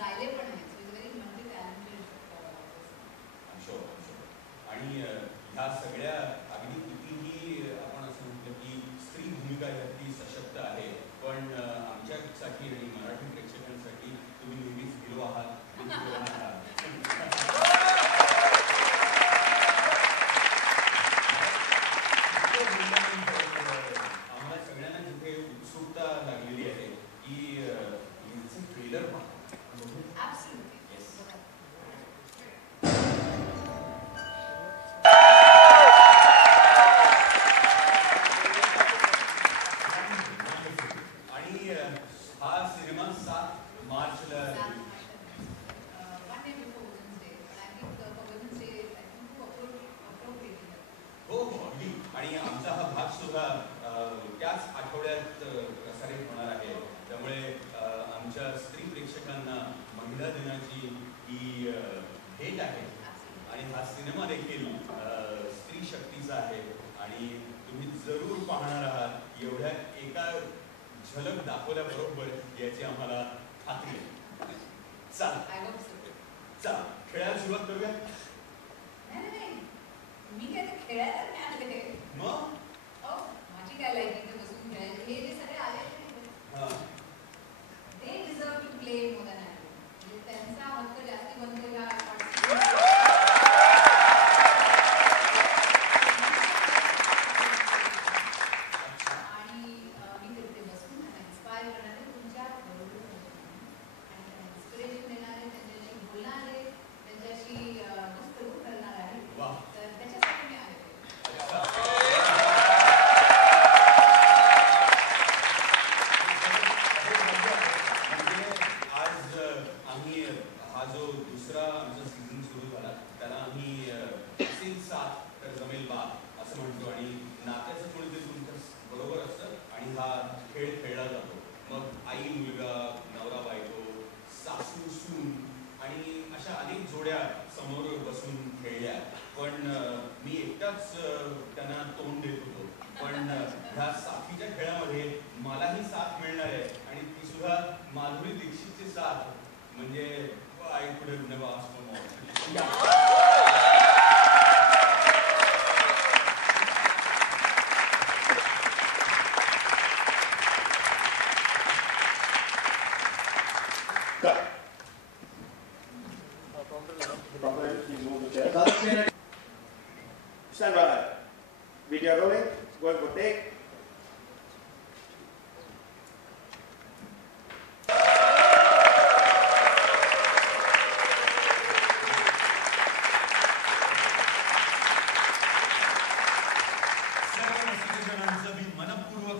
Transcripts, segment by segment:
गायले पण आहेत. So is very multi talented. आणि ह्या सगळ्या अगदी कितीही आपण असं म्हटलं की स्त्री भूमिका ह्यातली सशक्त आहे, पण आमच्यासाठी आणि मराठी प्रेक्षकांसाठी तुम्ही नेहमीच हिरो आहात. आम्हाला सगळ्यांना जिथे उत्सुकता लागलेली आहे की ट्रेलर पहा. त्याच आठवड्यात प्रसारित होणार आहे. त्यामुळे आमच्या स्त्री प्रेक्षकांना महिला दिनाची ही भेट आहे आणि हा सिनेमा देखील स्त्री शक्तीचा आहे आणि तुम्ही जरूर पाहणार आहात एवढ्या एका झलक दाखवल्याबरोबर याची आम्हाला खात्री आहे. चला खेळायला सुरुवात करूया. मी काय खेळायला नाही आले. मग माझी काय लायकी ते बसून खेळायला. हे जे सगळे आले they deserve to play more than I. म्हणजे त्यांचा हक्क जास्ती बनतो का आणि मी ते बसून इन्स्पायर करणारे तुमच्या बरोबर आणि इन्स्पिरेशन देणारे, त्यांच्याशी बोलणारे, त्यांच्याशी गुफ्तगू करणार आहे. तर त्याच्यासाठी मी आले. हा जो दुसरा आमचा सीझन सुरू झाला त्याला आम्ही असेल साथ तर जमेल बा असं म्हणतो आणि नात्याचं कोणीतरी तुमच्या बरोबर असतं आणि हा खेळ खेळला जातो. मग आई मुलगा, नवरा बायको, सासू सून आणि अशा अनेक जोड्या समोर बसून खेळल्या. पण मी एकटाच त्यांना तोंड देत होतो. पण ह्या साथीच्या खेळामध्ये मलाही साथ मिळणार आहे आणि ती सुद्धा माधुरी दीक्षितची साथ. म्हणजे I could have never asked for more. Stand by. Video rolling. Going for take.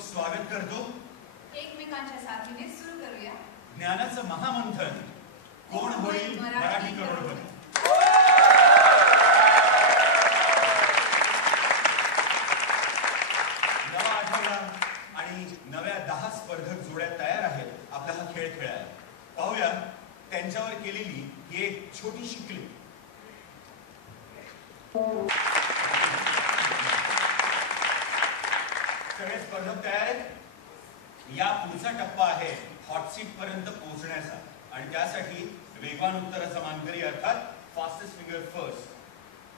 स्वागत करतो. एकमेकांच्या साथीने सुरू करूया ज्ञानाचं महामंथन. कोण होईल मराठी करोडपती. नवा आठवडा आणि नव्या 10 स्पर्धक जोड्या तयार आहेत आपला हा खेळ खेळायला. पाहूया त्यांच्यावर केलेली ही एक छोटीशी क्लिप. सगळे स्पर्धक तयार आहेत. या पुढचा टप्पा आहे हॉट सीट पर्यंत पोहोचण्याचा आणि त्यासाठी वेगवान उत्तराचा मानकरी अर्थात फास्टेस्ट फिंगर फर्स्ट.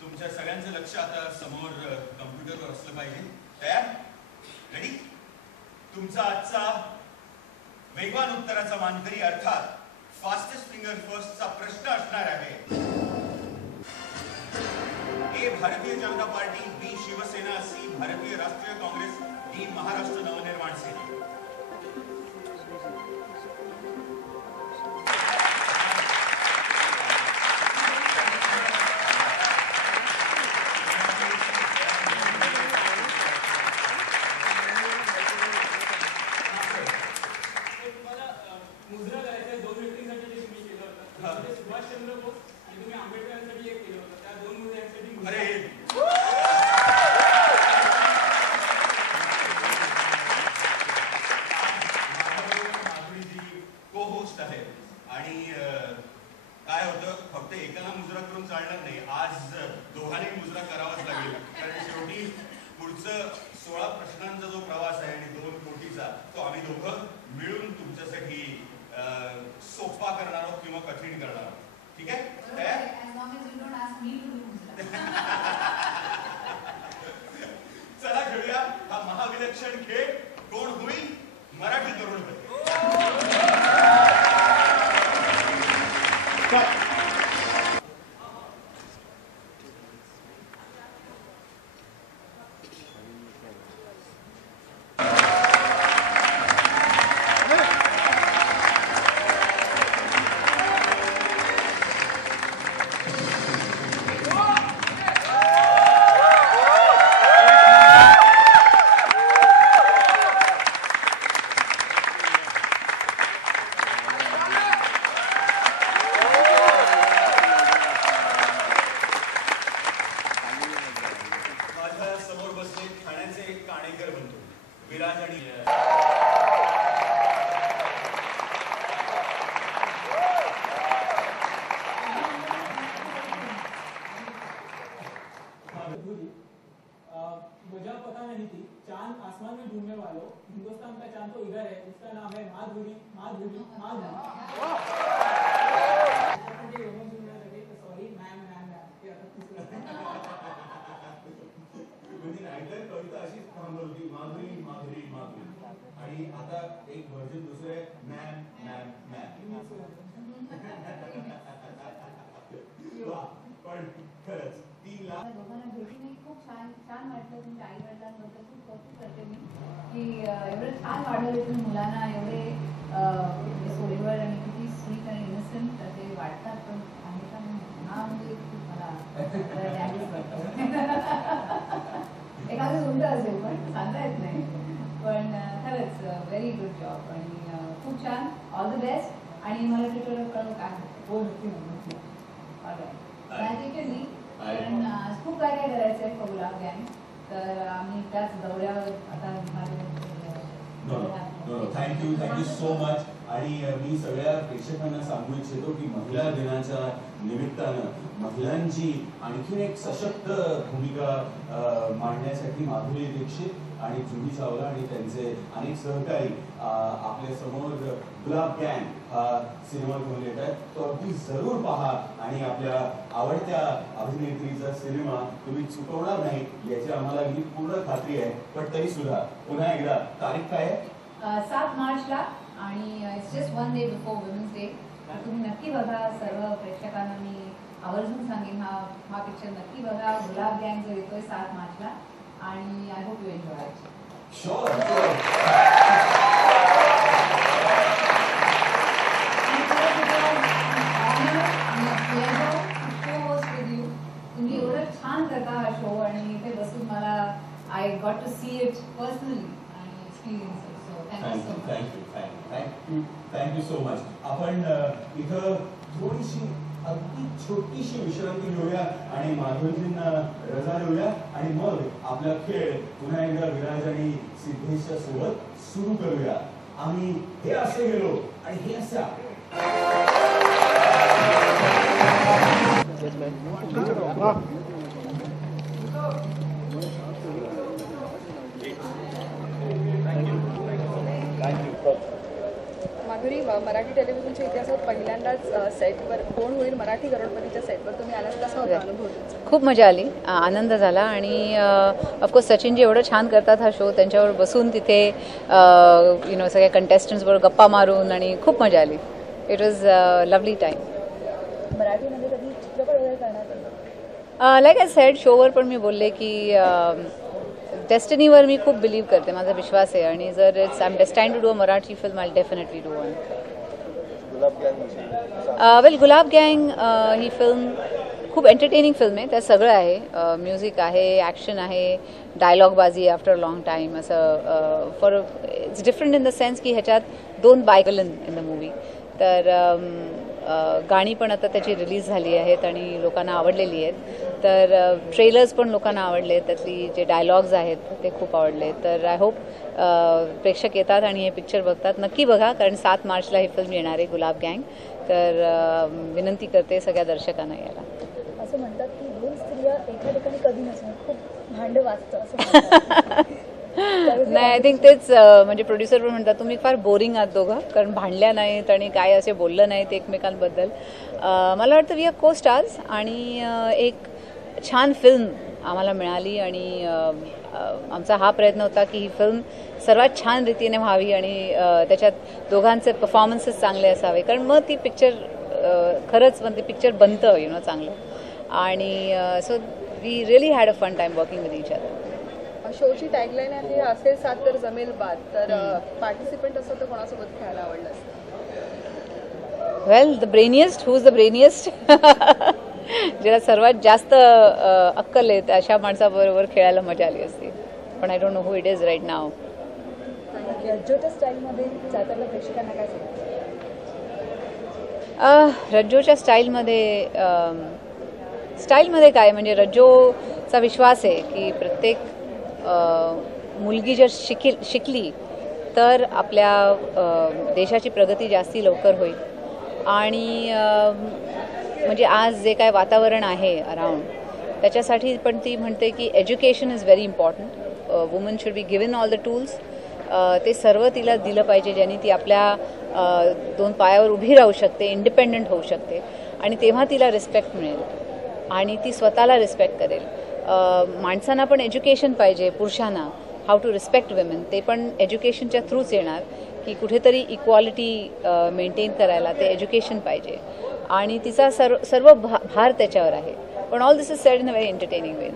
तुमच्या सगळ्यांचं लक्ष आता समोर कम्प्युटरवर असलं पाहिजे. तयार? रेडी? तुमचा आजचा वेगवान उत्तराचा मानकरी अर्थात फास्टेस्ट फिंगर फर्स्टचा प्रश्न असणार आहे. ए भारतीय जनता पार्टी, बी शिवसेना, सी भारतीय राष्ट्रीय काँग्रेस, डी महाराष्ट्र नवनिर्माण सेना. मुजरा करायचा 2 व्यक्तींसाठी जे तुम्ही केलं होतं सुभाषचंद्र बोस आणि तुम्ही आंबेडकरांसाठी एक केलं होतं. त्या 2 मुद्द्यांसाठी माधुरीजी को होस्ट आहे आणि काय होतं फक्त एकाला मुजरा करून चालणार नाही. आज दोघांनी मुजरा करावाच लागेल कारण शेवटी पुढचं 16 प्रश्नांचा जो प्रवास आहे आणि 2 कोटीचा तो आम्ही दोघं मिळून तुमच्यासाठी सोपा करणार आहोत किंवा ठाणेकर बनतो. विराज आणि मुझे पता नहीं थी चांद आसमान में ढूंढने वालों, हिंदुस्तान का चांद तो इधर है, उसका नाम है Madhuri Madhuri Madhuri. Sorry ma'am ma'am ma'am ते आता म्हणजे नाहीतर कविता अशीच थांबवली होती, माधुरी माधुरी माधुरी, आणि आता एक व्हर्जन दुसरे मॅम मॅम मॅम. पण खरंच 3 लाख दोघांना भेटूनही खूप छान छान वाटलं. तुमच्या आई वडिलांबद्दल खूप कौतुक करते मी की एवढं छान वाढवले तुम्ही मुलांना, एवढे सोयीवर आणि किती स्वीट आणि इनोसंट ते वाटतात. पण हमेशा हा म्हणजे खूप मला डॅमेज वाटतं. एखादं उलट असेल पण सांगता येत नाही. पण खरंच व्हेरी गुड जॉब आणि खूप छान. All the best. आणि मला ट्विटरवर कळव काय बोल होती मी कारण खूप काय काय करायचं आहे गुलाब गँग. तर आम्ही त्याच दौऱ्यावर आता थँक्यू सो मच. आणि मी सगळ्या प्रेक्षकांना सांगू इच्छितो की महिला दिनाच्या निमित्तानं महिलांची आणखीन एक सशक्त भूमिका मांडण्यासाठी माधुरी दीक्षित आणि जुही चावला आणि त्यांचे अनेक सहकारी आपल्या समोर गुलाब गँग हा सिनेमा घेऊन येत आहेत. तो अगदी जरूर पहा आणि आपल्या आवडत्या अभिनेत्रीचा सिनेमा तुम्ही चुकवणार नाही याची आम्हाला ही पूर्ण खात्री आहे. पण तरी सुद्धा पुन्हा एकदा तारीख काय आहे? 7 मार्चला आणि it's just 1 day before women's day. तुम्ही नक्की बघा. सर्व प्रेक्षकांना मी आवर्जून सांगेन हा पिक्चर नक्की बघा. गुलाब गँग जो येतोय 7 मार्चला आणि I hope you enjoy it. तुम्ही एवढं छान करता हा शो आणि इथे बसून मला I got to see it personally आणि experience it. So thank you so much. आपण इथं थोडीशी अगदी छोटीशी विश्रांती घेऊया आणि माधुरीजींना रजा देऊया आणि मग आपला खेळ पुन्हा एकदा विराज आणि सिद्धेशच्या सोबत सुरू करूया. आम्ही हे असे गेलो आणि हे असे माधुरी, मराठी टेलिव्हिजनच्या इतिहासात पहिल्यांदाच सेटवर कोण होईल मराठी करोडपतीच्या सेटवर तुम्ही आलात, कसा होता अनुभव? खूप मजा आली, आनंद झाला आणि ऑफकोर्स सचिनजी एवढं छान करतात हा शो. त्यांच्यावर बसून तिथे सगळ्या कंटेस्टंट्सबरोबर गप्पा मारून आणि खूप मजा आली. It was lovely time. मराठीमध्ये कधी चित्रपट वगैरे करण्यात लाईक आय सेड शोवर पण मी बोलले की डेस्टिनीवर मी खूप बिलीव्ह करते, माझा विश्वास आहे आणि जर I am destined to do a Marathi film I definitely do one. Well, Gulab गँग ही फिल्म खूप एंटरटेनिंग फिल्म आहे. त्यात सगळं आहे, म्युझिक आहे, ॲक्शन आहे, डायलॉगबाजी आफ्टर लॉंग टाईम. असं for it's different in the sense की ह्याच्यात 2 बायकलन इन द मूवी. तर गाणी पण आता त्याची रिलीज झाली आहेत आणि लोकांना आवडलेली आहेत. तर ट्रेलर्स पण लोकांना आवडले, त्यातली जे डायलॉग्स आहेत ते खूप आवडले. तर आय होप प्रेक्षक येतात आणि हे पिक्चर बघतात. नक्की बघा, कारण 7 मार्चला ही फिल्म येणार आहे गुलाब गँग. तर विनंती करते सगळ्या दर्शकांना यायला. असं म्हणतात की 2 स्त्रिया एका ठिकाणी कधी नसणार, खूप भांड वाजतं असं. नाही, आय थिंक तेच म्हणजे प्रोड्युसर पण म्हणतात तुम्ही फार बोरिंग आहात दोघं, कारण भांडल्या नाहीत आणि काय असे बोललं नाहीत एकमेकांबद्दल. मला वाटतं वी आर को स्टार्स आणि एक छान फिल्म आम्हाला मिळाली आणि आमचा हा प्रयत्न होता की ही फिल्म सर्वात छान रीतीने व्हावी आणि त्याच्यात दोघांचे परफॉर्मन्सेस चांगले असावे, कारण मग ती पिक्चर खरंच ते पिक्चर बनतं चांगलं. आणि so we really had a fun time working with each other. शोची टॅगलाईन आहे असेल साथ तर जमेल बाद. तर पार्टिसिपंट असं तर कोणासोबत खेळायला आवडलं असतं? वेल, द ब्रेनियस्ट, हू इज द ब्रेनियस्ट, ज्याला सर्वात जास्त अक्कल आहेत अशा माणसाबरोबर खेळायला मजा आली असती. पण I don't know who it is right now. रज्जोच्या स्टाईलमध्ये जाताना प्रेक्षकांना काय सांगतो? रज्जोच्या स्टाईलमध्ये काय म्हणजे रज्जोचा विश्वास आहे की प्रत्येक मुलगी जर शिकली तर आपल्या देशाची प्रगती जास्ती लवकर होईल. आणि म्हणजे आज जे काय वातावरण आहे अराउंड त्याच्यासाठी पण ती म्हणते की education is very important. Woman should be given all the tools. ते सर्व तिला दिलं पाहिजे ज्यांनी ती आपल्या 2 पायावर उभी राहू शकते, इंडिपेंडंट होऊ शकते आणि तेव्हा तिला रिस्पेक्ट मिळेल आणि ती स्वतःला रिस्पेक्ट करेल. माणसांना पण एज्युकेशन पाहिजे, पुरुषांना हाऊ टू रिस्पेक्ट विमेन, ते पण एज्युकेशनच्या थ्रूच येणार की कुठेतरी इक्वालिटी मेंटेन करायला ते एज्युकेशन पाहिजे आणि तिचा सर्व भार त्याच्यावर आहे. पण all this is said in a very entertaining way.